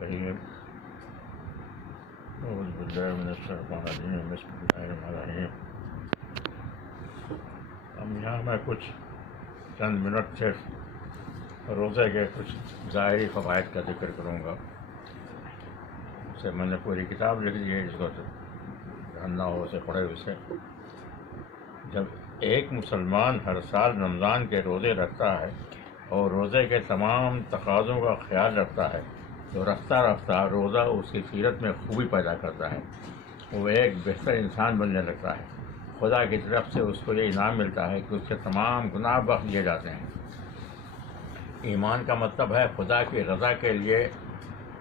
الكريم أعوذ بالله من الشیطان الرجیم بسم اللہ الرحمن الرحیم. اب یہاں میں کچھ چند منٹ صرف روزے کے کچھ ظاہری فوائد کا ذکر کروں گا. اسے میں نے پوری کتاب لکھ دی ہے، جس کو جاننا ہو اسے پڑھے. اسے جب ایک مسلمان ہر سال رمضان کے روزے رکھتا ہے اور روزے کے تمام تقاضوں کا خیال رکھتا ہے تو رفتہ رفتہ روزہ اس کی سیرت میں خوبی پیدا کرتا ہے. وہ ایک بہتر انسان بننے لگتا ہے. خدا کی طرف سے اس کو یہ انعام ملتا ہے کہ اس کے تمام گناہ بخش دیے جاتے ہیں. ایمان کا مطلب ہے خدا کی رضا کے لیے،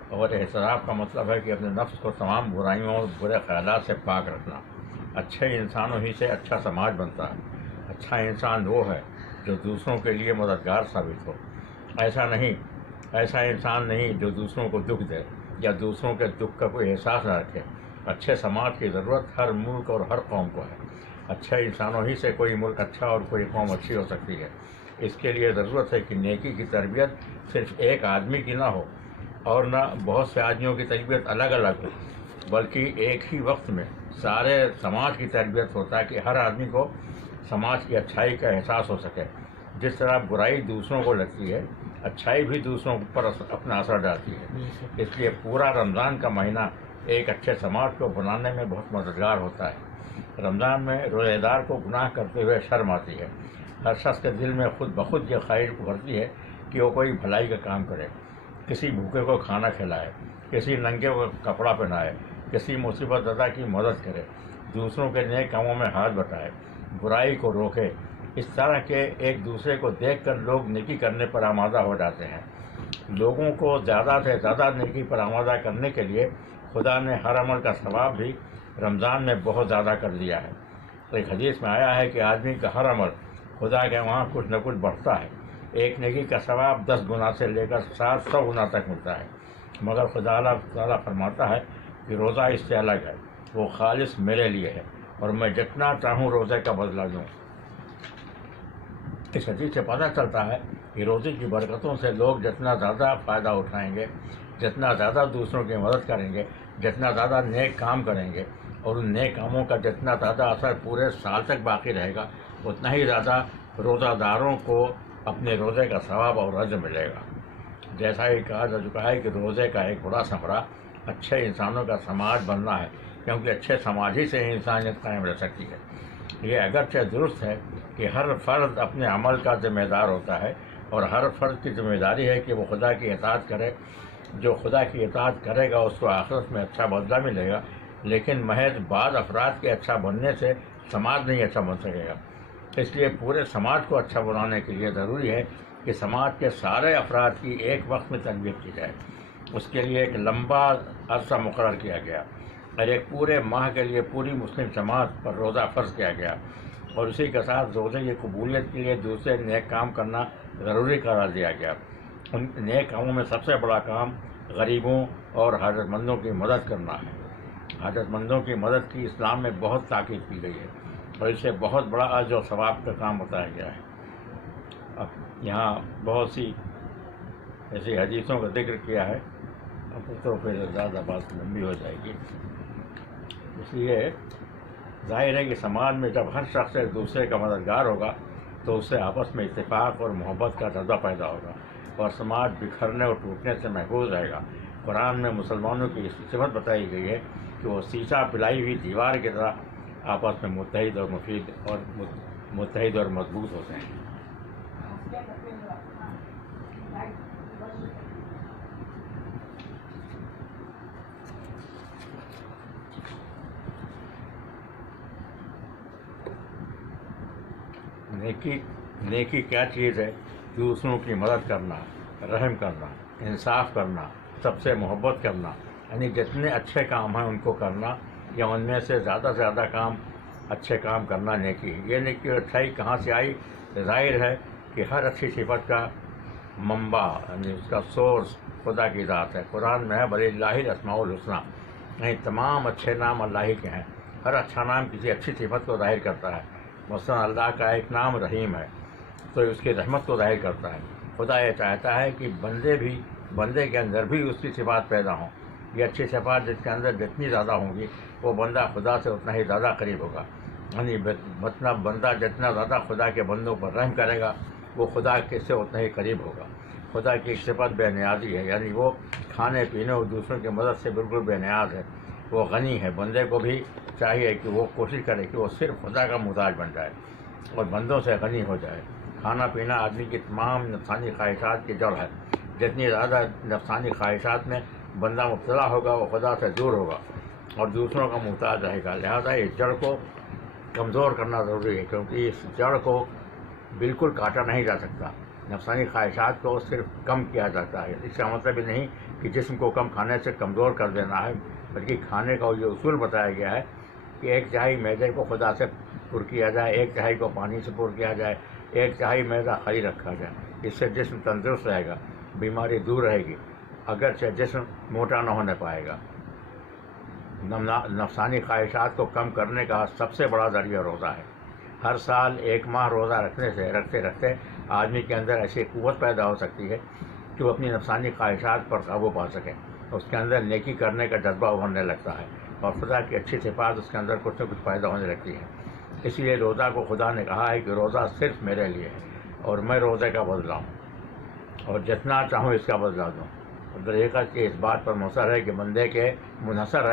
اور احترام کا مطلب ہے کہ اپنے نفس کو تمام برائیوں اور برے خیالات سے پاک رکھنا. اچھے انسانوں ہی سے اچھا سماج بنتا ہے. اچھا انسان وہ ہے جو دوسروں کے لیے مددگار ثابت ہو. ایسا انسان نہیں جو دوسروں کو دکھ دے یا دوسروں کے دکھ کا کوئی احساس نہ رکھے. اچھے سماج کی ضرورت ہر ملک اور ہر قوم کو ہے. اچھے انسانوں ہی سے کوئی ملک اچھا اور کوئی قوم اچھی ہو سکتی ہے. اس کے لیے ضرورت ہے کہ نیکی کی تربیت صرف ایک آدمی کی نہ ہو اور نہ بہت سے آدمیوں کی تربیت الگ الگ ہو، بلکہ ایک ہی وقت میں سارے سماج کی تربیت ہو تاکہ ہر آدمی کو سماج کی اچھائی کا احساس ہو سکے. جس طرح برائی دوسروں کو لگتی ہے، اچھائی بھی دوسروں پر اپنا اثر ڈالتی ہے. اس لیے پورا رمضان کا مہینہ ایک اچھے سماج کو بنانے میں بہت مددگار ہوتا ہے. رمضان میں روزہ دار کو گناہ کرتے ہوئے شرم آتی ہے. ہر شخص کے دل میں خود بخود یہ خواہش ابھرتی ہے کہ وہ کوئی بھلائی کا کام کرے، کسی بھوکے کو کھانا کھلائے، کسی ننگے کو کپڑا پہنائے، کسی مصیبت زدہ کی مدد کرے، دوسروں کے نیک کاموں میں ہاتھ بٹائے، برائی کو روکے. اس طرح کے ایک دوسرے کو دیکھ کر لوگ نیکی کرنے پر آمادہ ہو جاتے ہیں. لوگوں کو زیادہ سے زیادہ نیکی پر آمادہ کرنے کے لیے خدا نے ہر عمل کا ثواب بھی رمضان میں بہت زیادہ کر دیا ہے. ایک حدیث میں آیا ہے کہ آدمی کا ہر عمل خدا کے وہاں کچھ نہ کچھ بڑھتا ہے. ایک نیکی کا ثواب 10 گنا سے لے کر 700 گنا تک ملتا ہے. مگر خدا تعالیٰ فرماتا ہے کہ روزہ اس سے الگ ہے، وہ خالص میرے لیے ہے اور میں جتنا چاہوں روزے کا بدلہ دوں. اس حدیث سے پتہ چلتا ہے کہ روزے کی برکتوں سے لوگ جتنا زیادہ فائدہ اٹھائیں گے، جتنا زیادہ دوسروں کی مدد کریں گے، جتنا زیادہ نیک کام کریں گے اور ان نیک کاموں کا جتنا زیادہ اثر پورے سال تک باقی رہے گا، اتنا ہی زیادہ روزہ داروں کو اپنے روزے کا ثواب اور اجر ملے گا. جیسا ہی کہا جا چکا ہے کہ روزے کا ایک بڑا ثمرہ اچھے انسانوں کا سماج بننا ہے، کیونکہ اچھے سماج ہی سے ہی انسانیت قائم رہ سکتی ہے. یہ اگرچہ درست ہے کہ ہر فرد اپنے عمل کا ذمہ دار ہوتا ہے اور ہر فرد کی ذمہ داری ہے کہ وہ خدا کی اطاعت کرے. جو خدا کی اطاعت کرے گا اس کو آخرت میں اچھا بدلہ ملے گا، لیکن محض بعض افراد کے اچھا بننے سے سماج نہیں اچھا بن سکے گا. اس لیے پورے سماج کو اچھا بنانے کے لیے ضروری ہے کہ سماج کے سارے افراد کی ایک وقت میں تربیت کی جائے. اس کے لیے ایک لمبا عرصہ مقرر کیا گیا اور ایک پورے ماہ کے لیے پوری مسلم سماج پر روزہ فرض کیا گیا، اور اسی کے ساتھ روزے کی قبولیت کے لیے دوسرے نیک کام کرنا ضروری قرار دیا گیا. ان نیک کاموں میں سب سے بڑا کام غریبوں اور حاجت مندوں کی مدد کرنا ہے. حاجت مندوں کی مدد کی اسلام میں بہت تاکید کی گئی ہے اور اسے بہت بڑا اجر و ثواب کا کام بتایا گیا ہے. اب یہاں بہت سی ایسی حدیثوں کا ذکر کیا ہے، اب تو پھر زیادہ بات لمبی ہو جائے گی. اس لیے ظاہر ہے کہ سماج میں جب ہر شخص ایک دوسرے کا مددگار ہوگا تو اس سے آپس میں اتفاق اور محبت کا جذبہ پیدا ہوگا اور سماج بکھرنے اور ٹوٹنے سے محفوظ رہے گا. قرآن میں مسلمانوں کی اس صفت بتائی گئی ہے کہ وہ سیسا پلائی ہوئی دیوار کی طرح آپس میں متحد اور مضبوط ہوتے ہیں. نیکی کیا چیز ہے؟ دوسروں کی مدد کرنا، رحم کرنا، انصاف کرنا، سب سے محبت کرنا، یعنی جتنے اچھے کام ہیں ان کو کرنا یا ان میں سے زیادہ کام اچھے کام کرنا نیکی. یہ نیکی اور اچھائی کہاں سے آئی؟ ظاہر ہے کہ ہر اچھی صفت کا منبع یعنی اس کا سورس خدا کی ذات ہے. قرآن میں ہے وَلِلَّهِ الْأَسْمَاءُ الْحُسْنَىٰ، یعنی تمام اچھے نام اللہ ہی کے ہیں. ہر اچھا نام کسی اچھی صفت کو ظاہر کرتا ہے. مثلا اللہ کا ایک نام رحیم ہے تو اس کی رحمت کو ظاہر کرتا ہے. خدا یہ چاہتا ہے کہ بندے بھی بندے کے اندر بھی اس کی صفات پیدا ہوں. یہ اچھی صفات جس کے اندر جتنی زیادہ ہوں گی وہ بندہ خدا سے اتنا ہی زیادہ قریب ہوگا. یعنی مطلب بندہ جتنا زیادہ خدا کے بندوں پر رحم کرے گا وہ خدا کے سے اتنا ہی قریب ہوگا. خدا کی ایک صفت بے نیازی ہے، یعنی وہ کھانے پینے اور دوسروں کی مدد سے بالکل بے نیاز ہے. وہ غنی ہے. بندے کو بھی چاہیے کہ وہ کوشش کرے کہ وہ صرف خدا کا محتاج بن جائے اور بندوں سے غنی ہو جائے. کھانا پینا آدمی کی تمام نفسانی خواہشات کی جڑ ہے. جتنی زیادہ نفسانی خواہشات میں بندہ مبتلا ہوگا وہ خدا سے دور ہوگا اور دوسروں کا محتاج رہے گا. لہذا اس جڑ کو کمزور کرنا ضروری ہے، کیونکہ اس جڑ کو بالکل کاٹا نہیں جا سکتا. نفسانی خواہشات کو صرف کم کیا جاتا ہے. اس کا مطلب یہ نہیں کہ جسم کو کم کھانے سے کمزور کر دینا ہے، بلکہ کھانے کا یہ اصول بتایا گیا ہے کہ 1/4 معدے کو خدا سے پر کیا جائے، 1/4 کو پانی سے پر کیا جائے، 1/4 معدہ خالی رکھا جائے. اس سے جسم تندرست رہے گا، بیماری دور رہے گی، اگرچہ جسم موٹا نہ ہونے پائے گا. نفسانی خواہشات کو کم کرنے کا سب سے بڑا ذریعہ روزہ ہے. ہر سال 1 ماہ روزہ رکھنے سے رکھتے آدمی کے اندر ایسی قوت پیدا ہو سکتی ہے کہ وہ اپنی نفسانی خواہشات پر قابو پا سکے. اس کے اندر نیکی کرنے کا جذبہ ابھرنے لگتا ہے اور خدا کی اچھی صفات اس کے اندر کچھ نہ کچھ پیدا ہونے لگتی ہے. اس لیے روزہ کو خدا نے کہا ہے کہ روزہ صرف میرے لیے ہے اور میں روزے کا بدلہ ہوں اور جتنا چاہوں اس کا بدلہ دوں. حقیقت کی اس بات پر منحصر ہے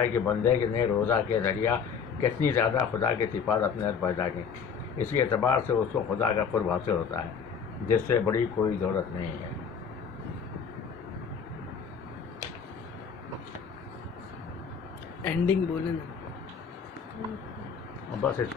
کہ بندے نے روزہ کے ذریعہ کتنی زیادہ خدا کی صفات اپنے اندر پیدا کی. اسی اعتبار سے اس کو خدا کا قرب حاصل ہوتا ہے جس سے بڑی کوئی دولت نہیں ہے. اینڈنگ بولے نا بس